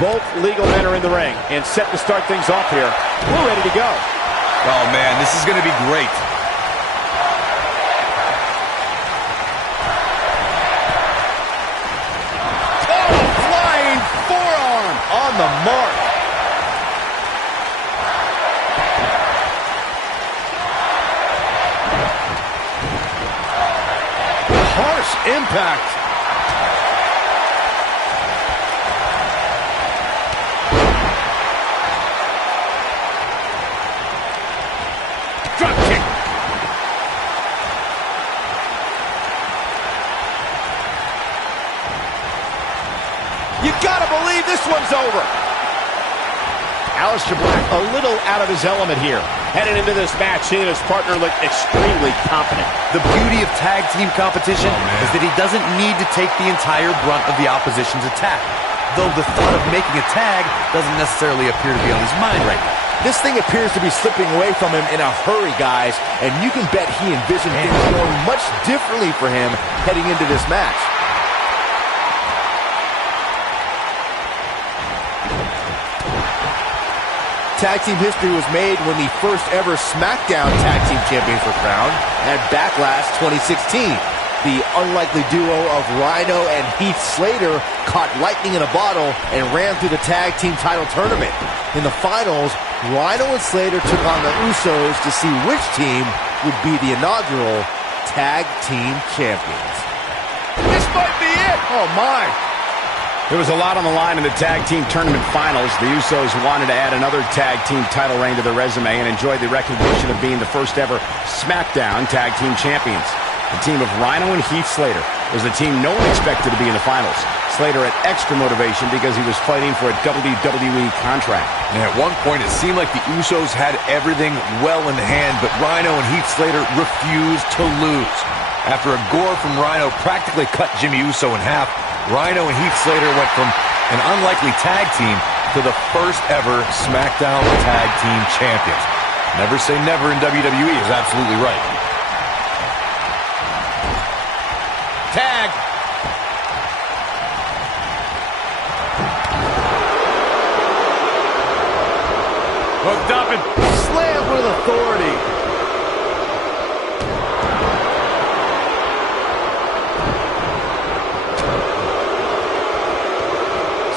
Both legal men are in the ring and set to start things off here. We're ready to go. Oh, man, this is going to be great. Oh, flying forearm on the mark. Harsh impact. Drop kick. You gotta believe this one's over. Aleister Black a little out of his element here. Heading into this match, he and his partner look extremely confident. The beauty of tag team competition is that he doesn't need to take the entire brunt of the opposition's attack. Though the thought of making a tag doesn't necessarily appear to be on his mind right now. This thing appears to be slipping away from him in a hurry, guys, and you can bet he envisioned things going much differently for him heading into this match. Tag team history was made when the first ever SmackDown Tag Team Champions were crowned at Backlash 2016. The unlikely duo of Rhino and Heath Slater caught lightning in a bottle and ran through the tag team title tournament. In the finals, Rhino and Slater took on the Usos to see which team would be the inaugural Tag Team Champions. This might be it! Oh my! There was a lot on the line in the Tag Team Tournament Finals. The Usos wanted to add another Tag Team title reign to their resume and enjoyed the recognition of being the first ever SmackDown Tag Team Champions. The team of Rhino and Heath Slater was the team no one expected to be in the finals. Slater had extra motivation because he was fighting for a WWE contract. And at one point, it seemed like the Usos had everything well in hand, but Rhino and Heath Slater refused to lose. After a gore from Rhino practically cut Jimmy Uso in half, Rhino and Heath Slater went from an unlikely tag team to the first ever SmackDown Tag Team Champions. Never say never in WWE is absolutely right. Tag. Hooked up and slammed with authority.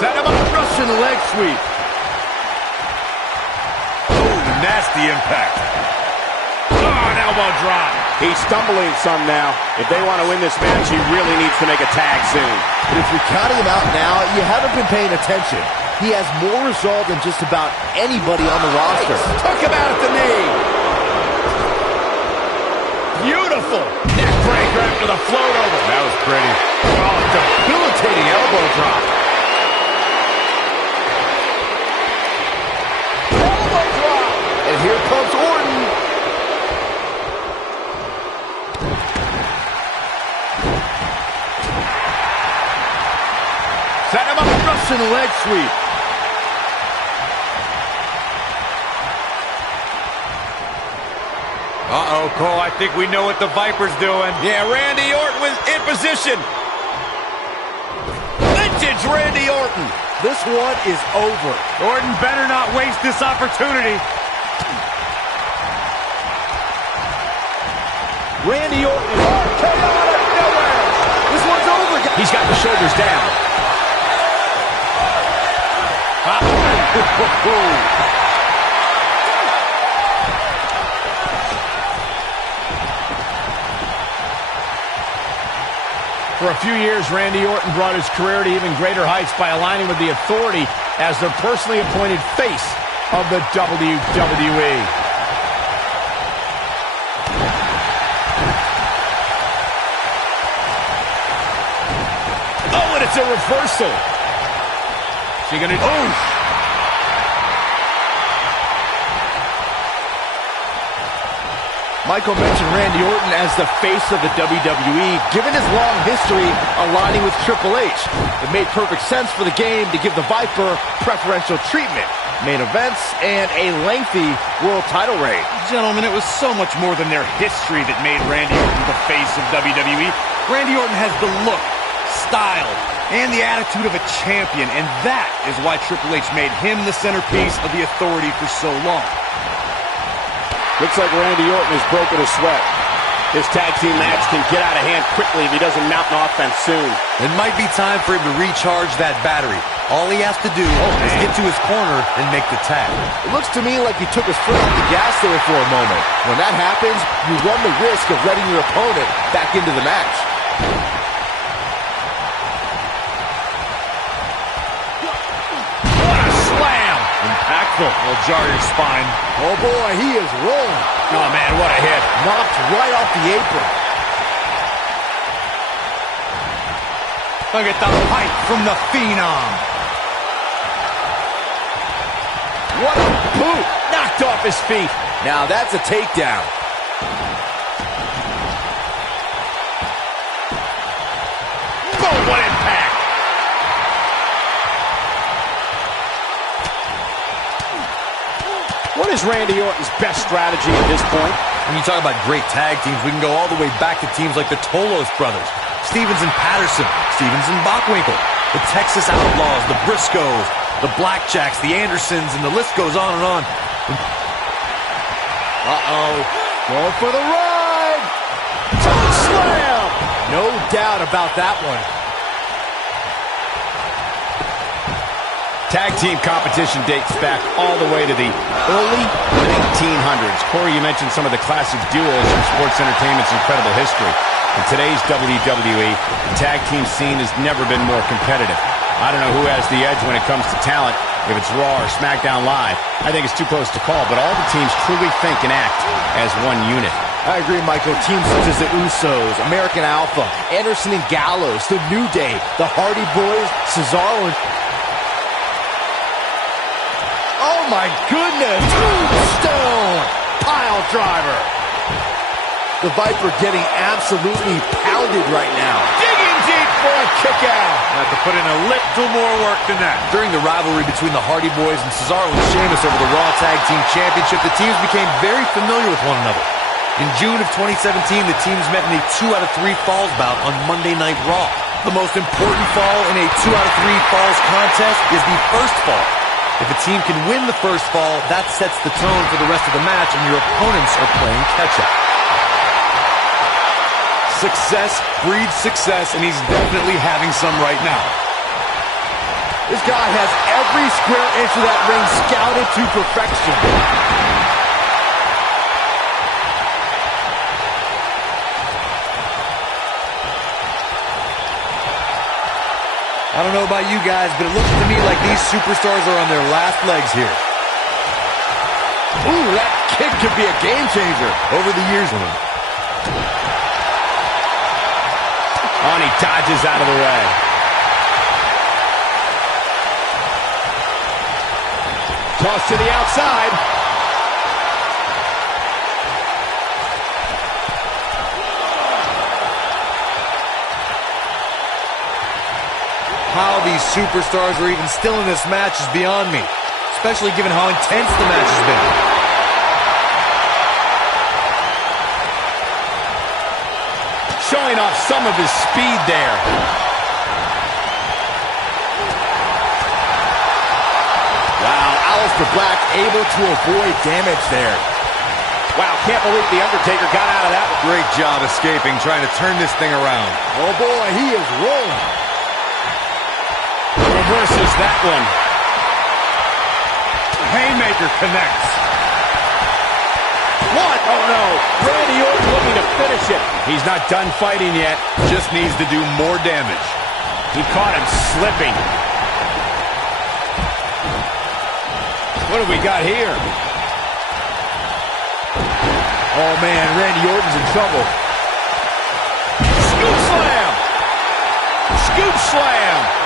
Set him up, Russian leg sweep. Oh, nasty impact. Oh, an elbow drop. He's stumbling some now. If they want to win this match, he really needs to make a tag soon. But if you're counting him out now, you haven't been paying attention. He has more resolve than just about anybody on the roster. Took him out at the knee. Beautiful. Neck breaker after the float over. That was pretty. Oh, debilitating elbow drop. Elbow drop. And here comes Orton. Set him up, Russian leg sweep. Uh-oh, Cole, I think we know what the Viper's doing. Yeah, Randy Orton was in position. Vintage Randy Orton. This one is over. Orton better not waste this opportunity. Randy Orton is RKO out of nowhere. This one's over. He's got the shoulders down. For a few years, Randy Orton brought his career to even greater heights by aligning with the Authority as the personally appointed face of the WWE. Oh, and it's a reversal. She gonna... Oh! Michael mentioned Randy Orton as the face of the WWE. Given his long history aligning with Triple H, it made perfect sense for the game to give the Viper preferential treatment, main events, and a lengthy world title reign. Gentlemen, it was so much more than their history that made Randy Orton the face of WWE. Randy Orton has the look, style and the attitude of a champion, and that is why Triple H made him the centerpiece of the Authority for so long. Looks like Randy Orton has broken a sweat. This tag team match can get out of hand quickly if he doesn't mount an offense soon. It might be time for him to recharge that battery. All he has to do is get to his corner and make the tag. It looks to me like he took his foot off the gas there for a moment. When that happens, you run the risk of letting your opponent back into the match. What a slam! Impactful. Will jar your spine. Oh boy, he is rolling. Oh man, what a hit. Knocked right off the apron. Look at the height from the Phenom. What a boot! Knocked off his feet. Now that's a takedown. Boom, what impact! What is Randy Orton's best strategy at this point? When you talk about great tag teams, we can go all the way back to teams like the Tolos brothers, Stevens and Patterson, Stevens and Bockwinkel, the Texas Outlaws, the Briscoes, the Blackjacks, the Andersons, and the list goes on and on. Uh-oh. Going for the ride. Choke slam. No doubt about that one. Tag team competition dates back all the way to the early 1900s. Corey, you mentioned some of the classic duos in sports entertainment's incredible history. In today's WWE, the tag team scene has never been more competitive. I don't know who has the edge when it comes to talent, if it's Raw or SmackDown Live. I think it's too close to call, but all the teams truly think and act as one unit. I agree, Michael. Teams such as the Usos, American Alpha, Anderson and Gallows, The New Day, the Hardy Boys, Cesaro and... Oh my goodness! Tombstone! Pile driver! The Viper getting absolutely pounded right now. Digging deep for a kick out. Have to put in a little more work than that. During the rivalry between the Hardy Boys and Cesaro and Sheamus over the Raw Tag Team Championship, the teams became very familiar with one another. In June of 2017, the teams met in a 2 out of 3 falls bout on Monday Night Raw. The most important fall in a 2 out of 3 falls contest is the first fall. If a team can win the first fall, that sets the tone for the rest of the match, and your opponents are playing catch-up. Success breeds success, and he's definitely having some right now. This guy has every square inch of that ring scouted to perfection. I don't know about you guys, but it looks to me like these superstars are on their last legs here. Ooh, that kick could be a game changer. Over the years, Oh, and he dodges out of the way. Toss to the outside. How these superstars are even still in this match is beyond me, especially given how intense the match has been. Showing off some of his speed there. Wow, Aleister Black able to avoid damage there. Wow, can't believe The Undertaker got out of that one. Great job escaping, trying to turn this thing around. Oh boy, he is rolling. Reverses that one. Haymaker connects. What? Oh no. Randy Orton looking to finish it. He's not done fighting yet. Just needs to do more damage. He caught him slipping. What do we got here? Oh man, Randy Orton's in trouble. Scoop slam. Scoop slam.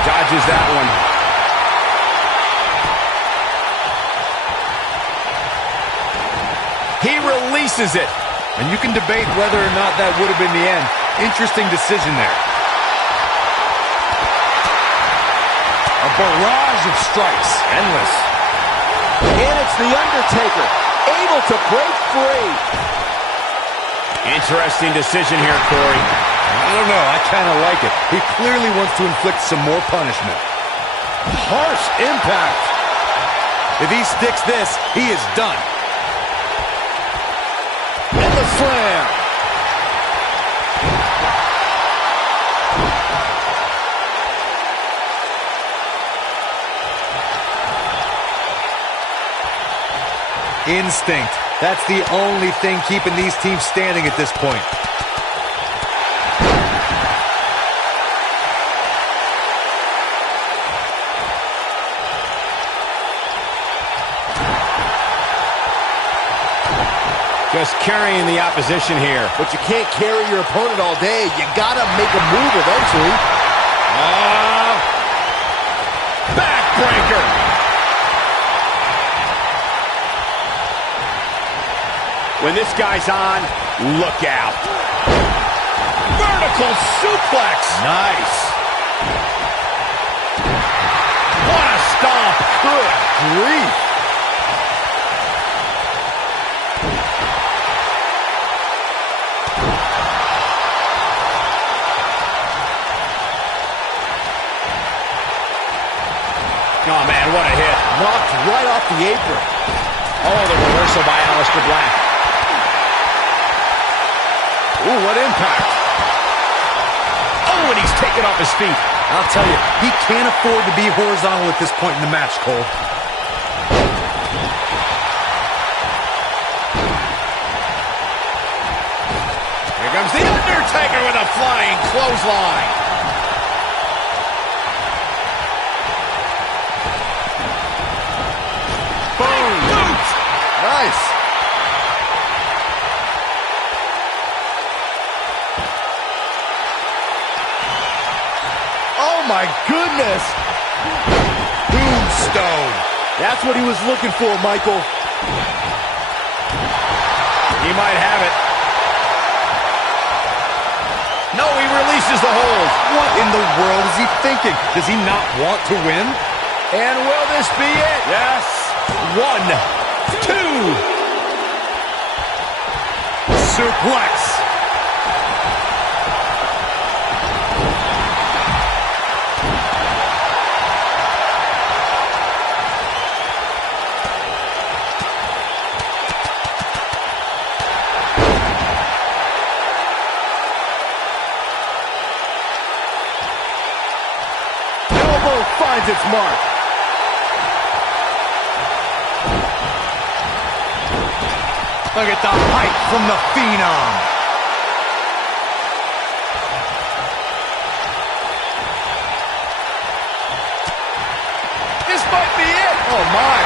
Dodges that one. He releases it. And you can debate whether or not that would have been the end. Interesting decision there. A barrage of strikes. Endless. And it's The Undertaker, able to break free. Interesting decision here, Corey. I don't know. I kind of like it. He clearly wants to inflict some more punishment. Harsh impact. If he sticks this, he is done. And the slam. Instinct. That's the only thing keeping these teams standing at this point. Just carrying the opposition here. But you can't carry your opponent all day. You gotta make a move eventually. Backbreaker. When this guy's on, look out. Vertical suplex. Nice. What a stomp. Good grief. Oh, man, what a hit. Knocked right off the apron. Oh, the reversal by Aleister Black. Ooh, what impact. Oh, and he's taken off his feet. I'll tell you, he can't afford to be horizontal at this point in the match, Cole. Here comes The Undertaker with a flying clothesline. Boom. Boot. Nice. Oh my goodness. Tombstone. That's what he was looking for, Michael. He might have it. No, he releases the hold. What in the world is he thinking? Does he not want to win? And will this be it? Yes. 1, 2. Suplex. Elbow finds its mark. Look at the height from the Phenom. This might be it. Oh my.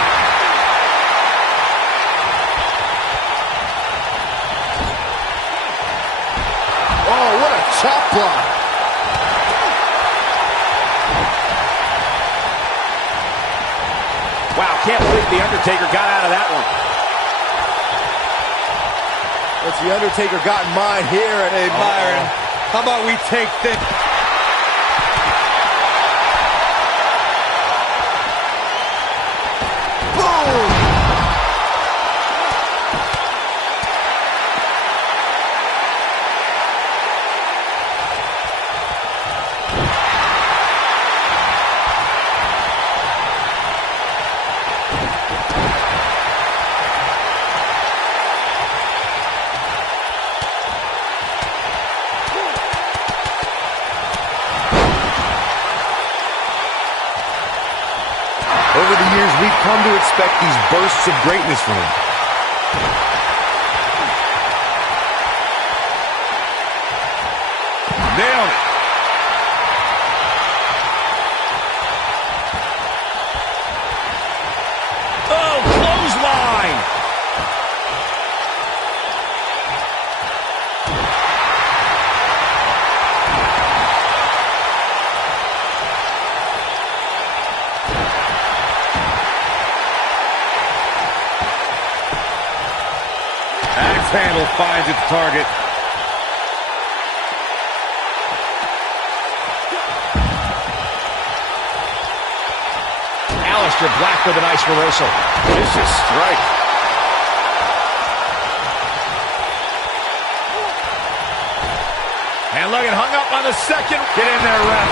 Oh, what a chop block. Wow, can't believe The Undertaker got out of that one. What's The Undertaker got in mind here? And Hey, Byron, how about we take this? boom. Over the years, we've come to expect these bursts of greatness from him. Nailed it. Oh, clothesline. Axe handle finds its target. Aleister Black with a nice reversal. Vicious strike. And look at hung up on the second. Get in there, ref.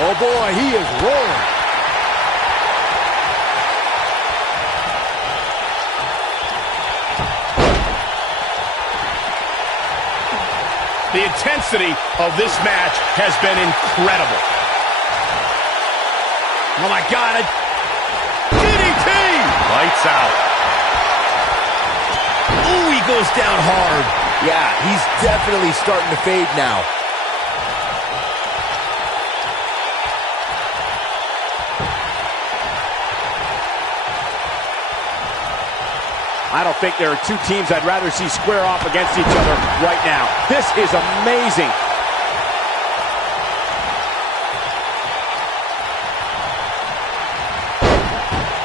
Oh boy, he is rolling. The intensity of this match has been incredible. Oh my God, DDT! Lights out. Ooh, he goes down hard. Yeah, he's definitely starting to fade now. I don't think there are two teams I'd rather see square off against each other right now. This is amazing.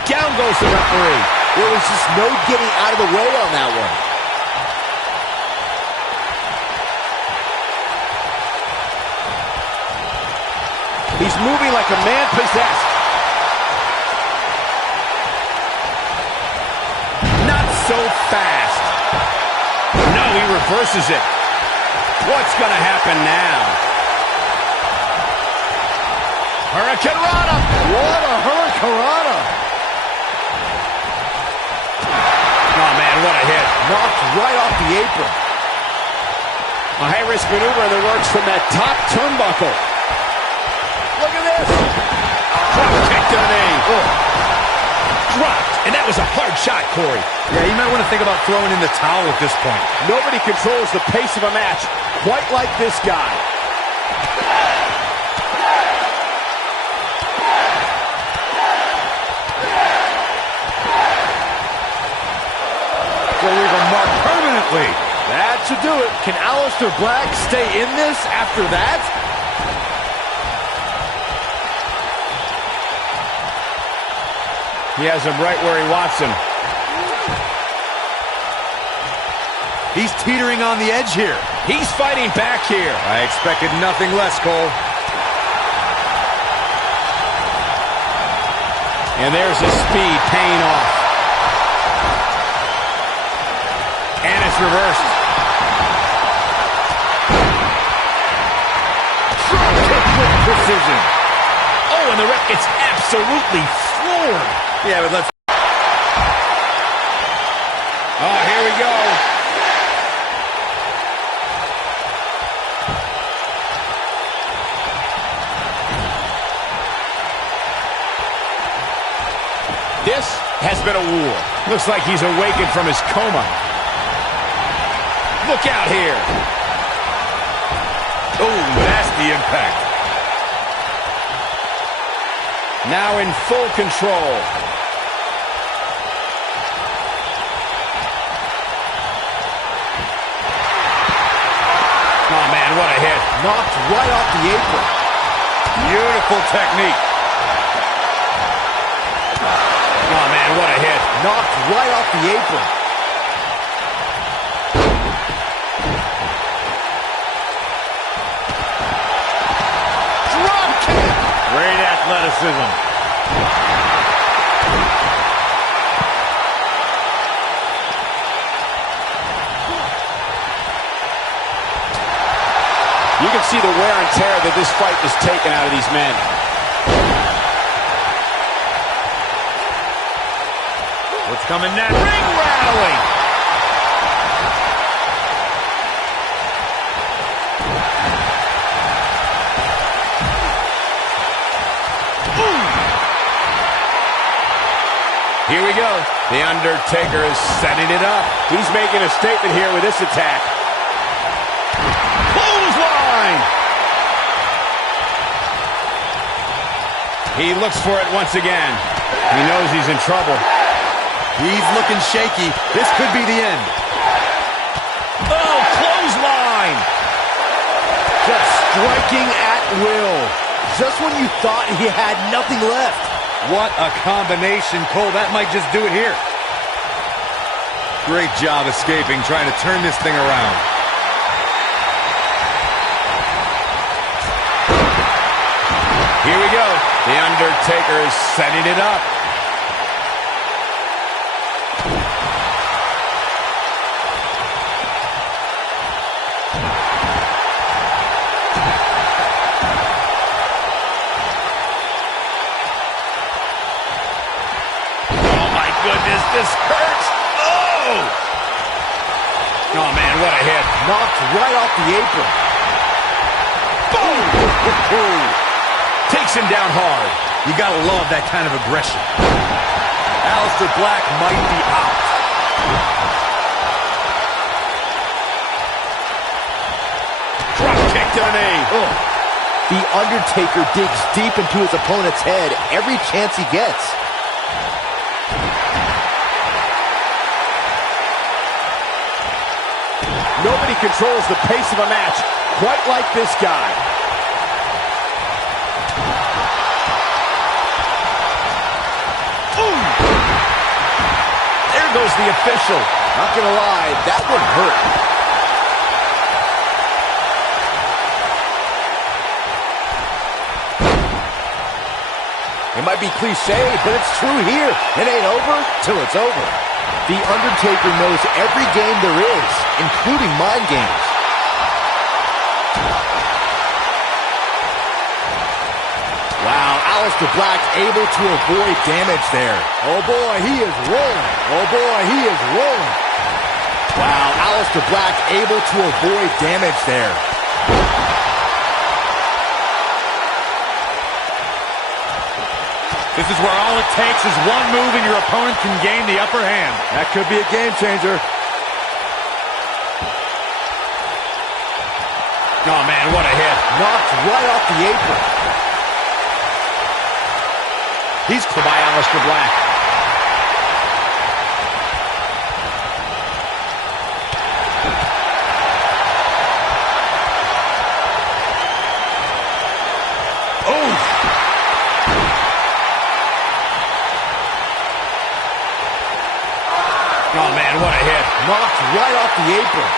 Down goes the referee. There was just no getting out of the way on that one. He's moving like a man possessed. Not so fast. No, he reverses it. What's going to happen now? Hurricane Rana. What a hurricanrana. Oh, man, what a hit. Knocked right off the apron. A high-risk maneuver in the works from that top turnbuckle. Look at this. Drop kick to the knee. Dropped, and that was a hard shot, Corey. Yeah, you might want to think about throwing in the towel at this point. Nobody controls the pace of a match quite like this guy. Will leave a mark permanently. That should do it. Can Aleister Black stay in this after that? He has him right where he wants him. He's teetering on the edge here. He's fighting back here. I expected nothing less, Cole. And there's his speed paying off. And it's reversed. Drop kick with precision. Oh, and the ref gets absolutely floored. Yeah, but let's... Oh, here we go. This has been a war. Looks like he's awakened from his coma. Look out here. Oh, nasty impact. Now in full control. Oh, man, what a hit. Knocked right off the apron. Beautiful technique. Oh, man, what a hit. Knocked right off the apron. Drop kick. Great athleticism. You can see the wear and tear that this fight has taken out of these men. What's coming next? Ring rattling. Here we go. The Undertaker is setting it up. He's making a statement here with this attack. Clothesline! He looks for it once again. He knows he's in trouble. He's looking shaky. This could be the end. Oh, clothesline! Just striking at will. Just when you thought he had nothing left. What a combination, Cole. That might just do it here. Great job escaping, trying to turn this thing around. Here we go. The Undertaker is setting it up. goodness, this hurts. Oh! Oh, man, what a hit. Knocked right off the apron. Boom! Takes him down hard. You gotta love that kind of aggression. Aleister Black might be out. Drop kick to the knee. Oh. The Undertaker digs deep into his opponent's head every chance he gets. Nobody controls the pace of a match quite like this guy. Boom! There goes the official. Not gonna lie, that would hurt. It might be cliche, but it's true here. It ain't over till it's over. The Undertaker knows every game there is, including mind games. Wow, Aleister Black able to avoid damage there. Oh boy, he is rolling. Oh boy, he is rolling. Wow, Aleister Black able to avoid damage there. This is where all it takes is one move and your opponent can gain the upper hand. That could be a game changer. Oh, man, what a hit. Knocked right off the apron. He's clear by Aleister Black. Oh, man, what a hit. Knocked right off the apron.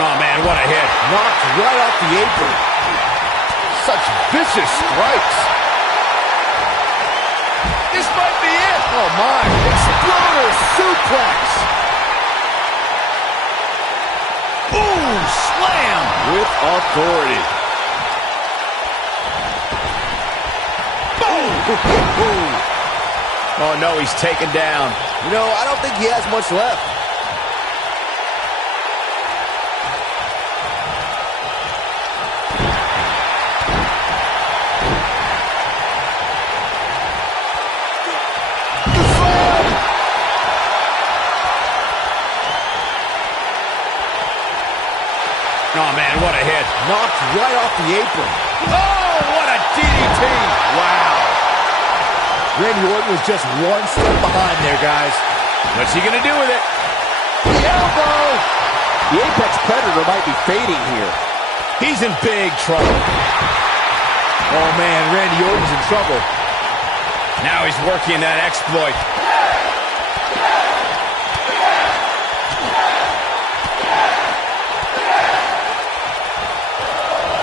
Oh, man, what a hit. Knocked right off the apron. Such vicious strikes. This might be it. Oh, my. Exploder suplex. Boom, slam. With authority. Oh, no, he's taken down. You know, I don't think he has much left. Oh, man, what a hit. Knocked right off the apron. Oh, what a DDT. Wow. Randy Orton was just one step behind there, guys. What's he going to do with it? The elbow! The Apex Predator might be fading here. He's in big trouble. Oh, man, Randy Orton's in trouble. Now he's working that exploit.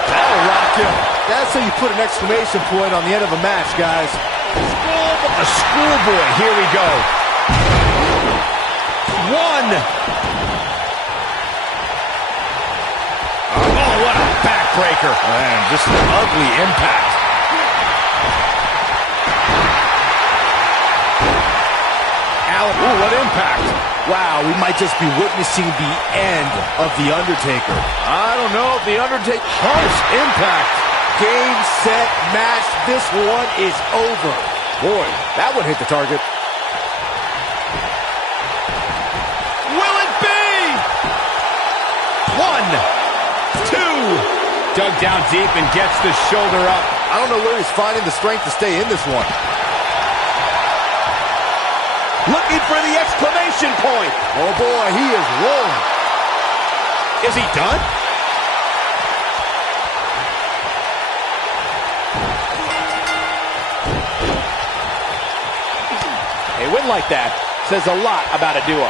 That'll rock him. That's how you put an exclamation point on the end of a match, guys. A schoolboy. Here we go. One. Oh, what a backbreaker. Man, just an ugly impact. Ooh, what impact. Wow, we might just be witnessing the end of The Undertaker. I don't know if The Undertaker... Harsh impact. Game, set, match. This one is over. Boy, that one hit the target. Will it be? 1, 2. Dug down deep and gets the shoulder up. I don't know where he's finding the strength to stay in this one. Looking for the exclamation point. Oh boy, he is rolling. Is he done? A win like that says a lot about a duo.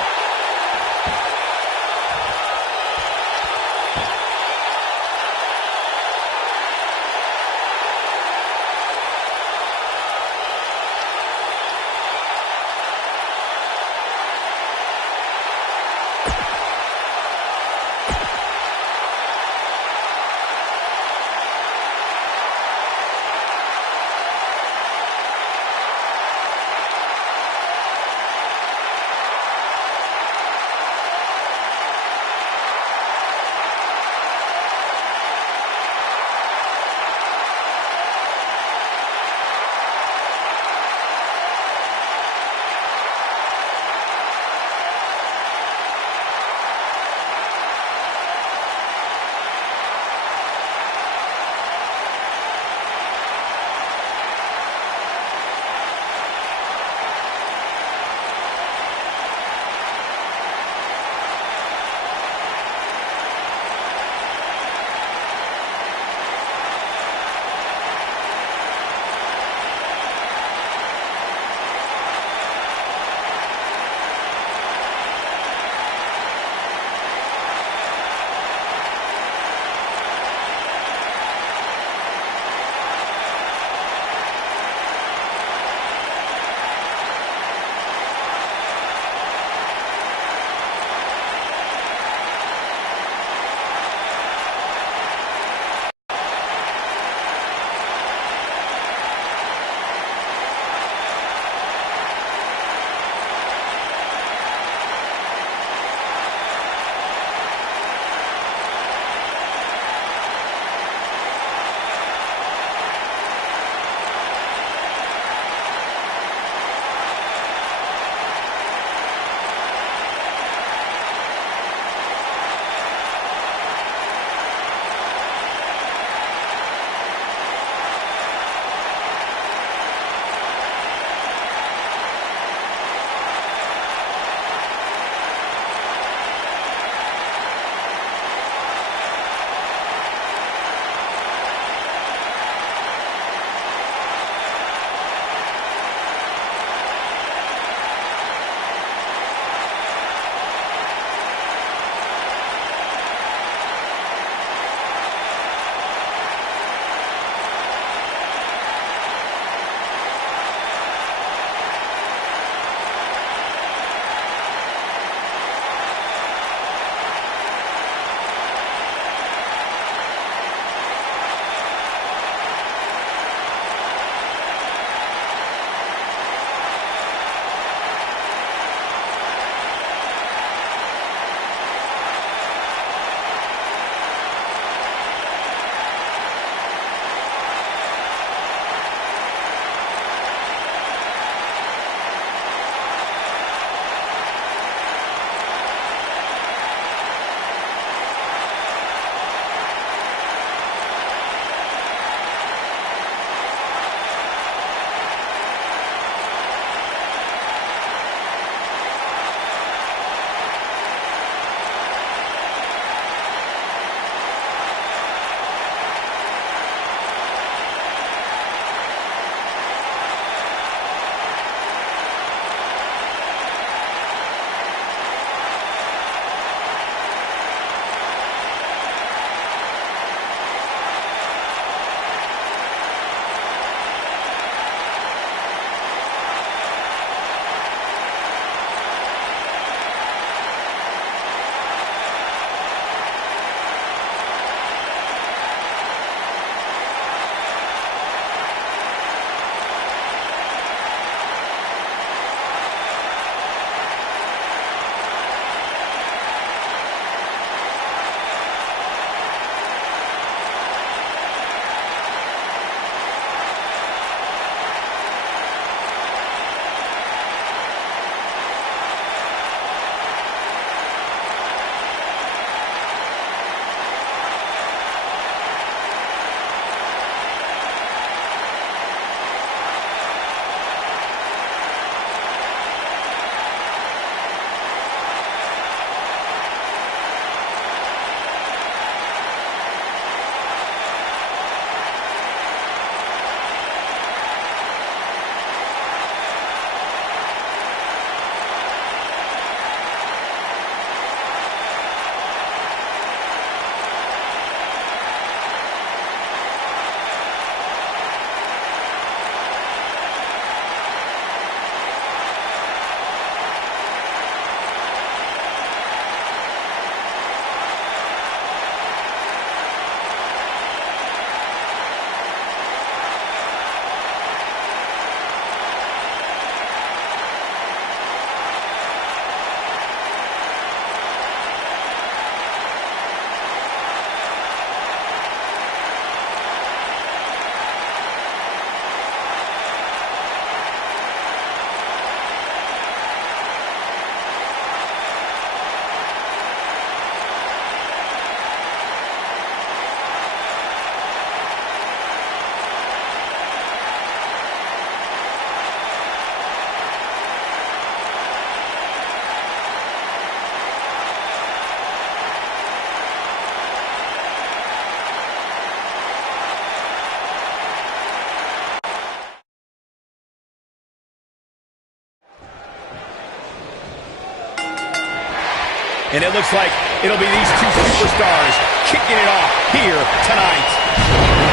And it looks like it'll be these two superstars kicking it off here tonight.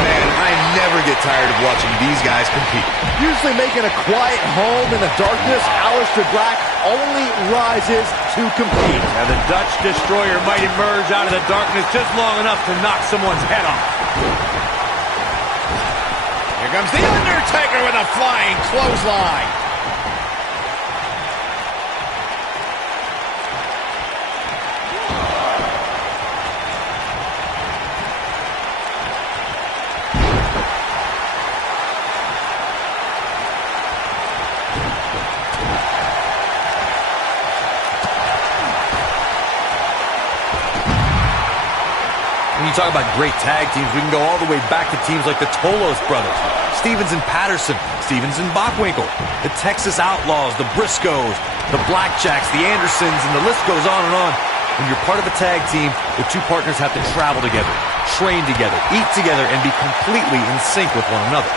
Man, I never get tired of watching these guys compete. Usually making a quiet home in the darkness, Aleister Black only rises to compete. Now the Dutch Destroyer might emerge out of the darkness just long enough to knock someone's head off. Here comes The Undertaker with a flying clothesline. When you talk about great tag teams, we can go all the way back to teams like the Tolos brothers, Stevens and Patterson, Stevens and Bockwinkel, the Texas Outlaws, the Briscoes, the Blackjacks, the Andersons, and the list goes on and on. When you're part of a tag team, the two partners have to travel together, train together, eat together, and be completely in sync with one another.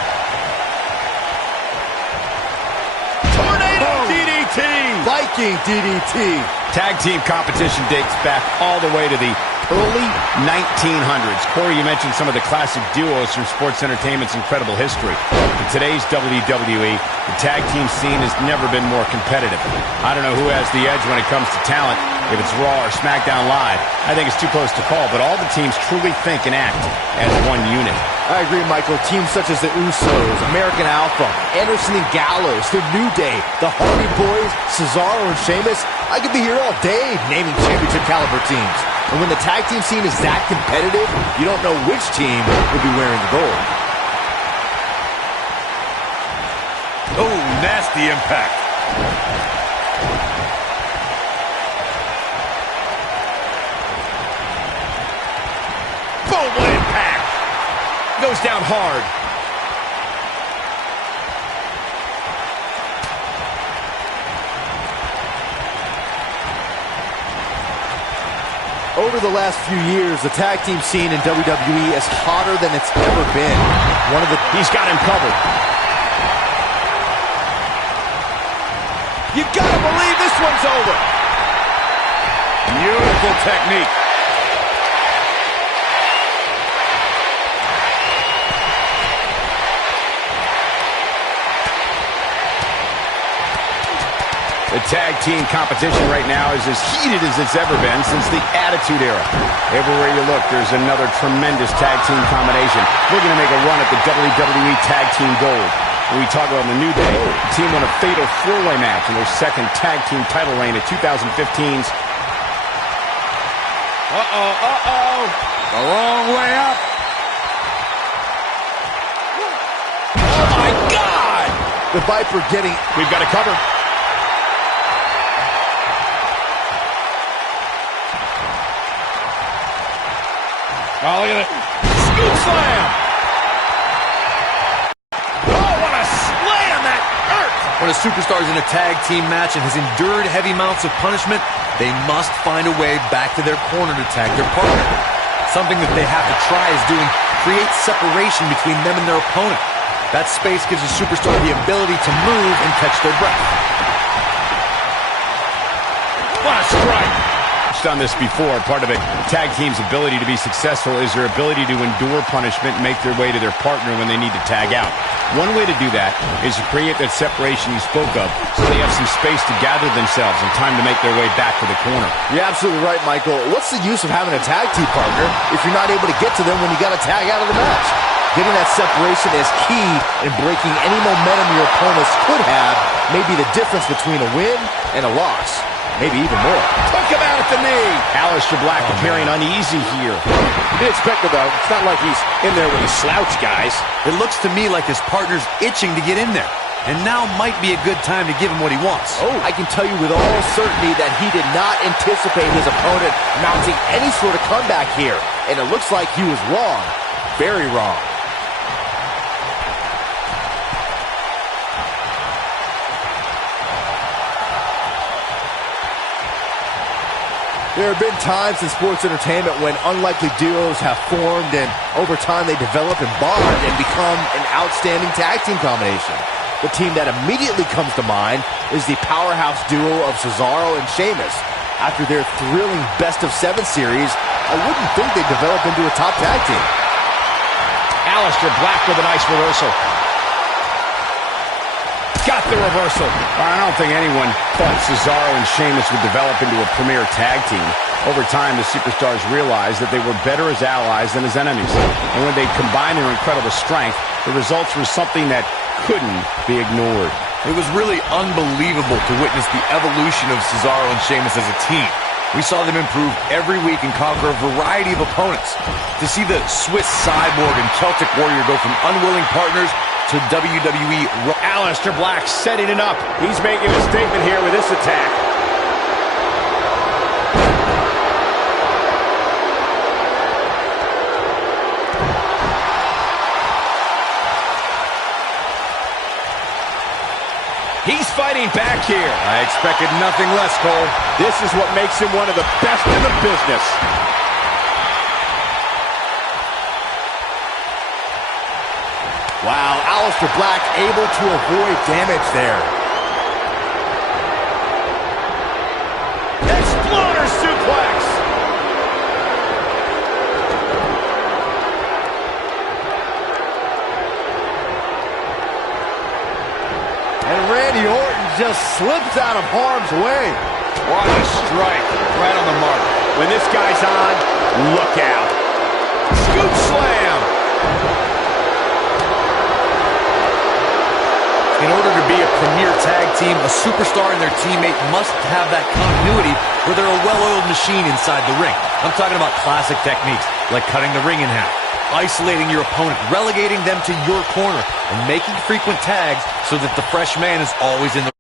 Tornado DDT! Viking DDT. Tag team competition dates back all the way to the early 1900s. Corey, you mentioned some of the classic duos from sports entertainment's incredible history. In today's WWE, the tag team scene has never been more competitive. I don't know who has the edge when it comes to talent, if it's Raw or SmackDown Live. I think it's too close to call, but all the teams truly think and act as one unit. I agree, Michael. Teams such as the Usos, American Alpha, Anderson and Gallows, the New Day, the Hardy Boys, Cesaro and Sheamus. I could be here all day naming championship caliber teams. And when the tag team scene is that competitive, you don't know which team will be wearing the gold. Oh, nasty impact. Boom, what impact! Goes down hard. Over the last few years, the tag team scene in WWE is hotter than it's ever been. He's got him covered. You gotta believe this one's over. Beautiful technique. The tag team competition right now is as heated as it's ever been since the Attitude Era. Everywhere you look, there's another tremendous tag team combination. We're going to make a run at the WWE Tag Team Gold. When we talk about the New Day, the team won a fatal four-way match in their second tag team title reign at 2015's. The wrong way up. Oh, my God! The Viper getting... We've got a cover. Oh, look at it. Scoop slam! Oh, what a slam that hurt! When a superstar is in a tag team match and has endured heavy amounts of punishment, they must find a way back to their corner to tag their partner. Something that they have to try is doing create separation between them and their opponent. That space gives a superstar the ability to move and catch their breath. What a strike! On this before, part of a tag team's ability to be successful is their ability to endure punishment and make their way to their partner when they need to tag out. One way to do that is to create that separation you spoke of so they have some space to gather themselves and time to make their way back to the corner. You're absolutely right, Michael. What's the use of having a tag team partner if you're not able to get to them when you got to tag out of the match? Getting that separation is key in breaking any momentum your opponents could have, may be the difference between a win and a loss. Maybe even more. Took him out at the knee. Aleister Black appearing uneasy here. Be expected, though. It's not like he's in there with a slouch, guys. It looks to me like his partner's itching to get in there. And now might be a good time to give him what he wants. Oh, I can tell you with all certainty that he did not anticipate his opponent mounting any sort of comeback here. And it looks like he was wrong. Very wrong. There have been times in sports entertainment when unlikely duos have formed and over time they develop and bond and become an outstanding tag team combination. The team that immediately comes to mind is the powerhouse duo of Cesaro and Sheamus. After their thrilling best-of-7 series, I wouldn't think they'd develop into a top tag team. Aleister Black with a nice reversal. Got the reversal. I don't think anyone thought Cesaro and Sheamus would develop into a premier tag team. Over time, the superstars realized that they were better as allies than as enemies. And when they combined their incredible strength, the results were something that couldn't be ignored. It was really unbelievable to witness the evolution of Cesaro and Sheamus as a team. We saw them improve every week and conquer a variety of opponents. To see the Swiss Cyborg and Celtic Warrior go from unwilling partners to WWE. Aleister Black setting it up. He's making a statement here with this attack. He's fighting back here. I expected nothing less, Cole. This is what makes him one of the best in the business. Wow, Aleister Black able to avoid damage there. Exploder suplex. And Randy Orton just slips out of harm's way. What a strike. Right on the mark. When this guy's on, look out. Scoop slam. In order to be a premier tag team, a superstar and their teammate must have that continuity where they're a well-oiled machine inside the ring. I'm talking about classic techniques like cutting the ring in half, isolating your opponent, relegating them to your corner, and making frequent tags so that the fresh man is always in the...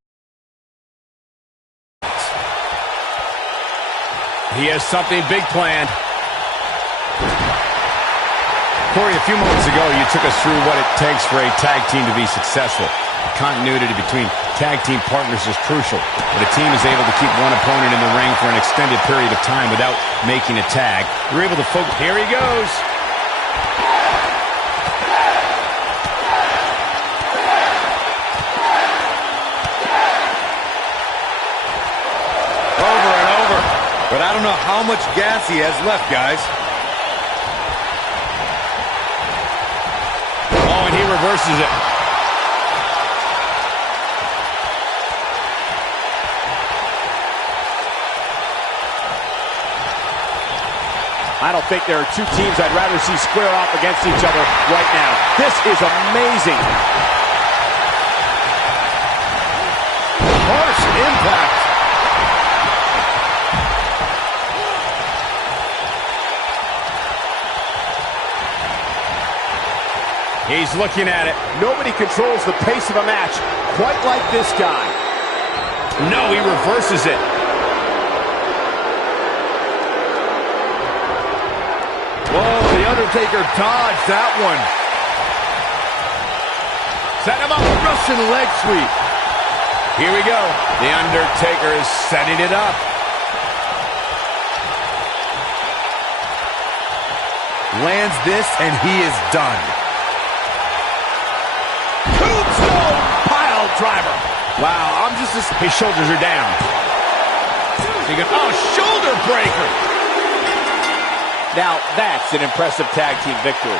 He has something big planned. Corey, a few moments ago, you took us through what it takes for a tag team to be successful. Continuity between tag team partners is crucial. But a team is able to keep one opponent in the ring for an extended period of time without making a tag. You're able to focus. Here he goes. Over and over. But I don't know how much gas he has left, guys. Oh, and he reverses it. I don't think there are two teams I'd rather see square off against each other right now. This is amazing. Harsh impact. He's looking at it. Nobody controls the pace of a match quite like this guy. No, he reverses it. Whoa, The Undertaker dodged that one. Set him up. Russian leg sweep. Here we go. The Undertaker is setting it up. Lands this, and he is done. Tombstone pile driver. Wow, I'm just... His shoulders are down. Oh, shoulder breaker. Now, that's an impressive tag team victory.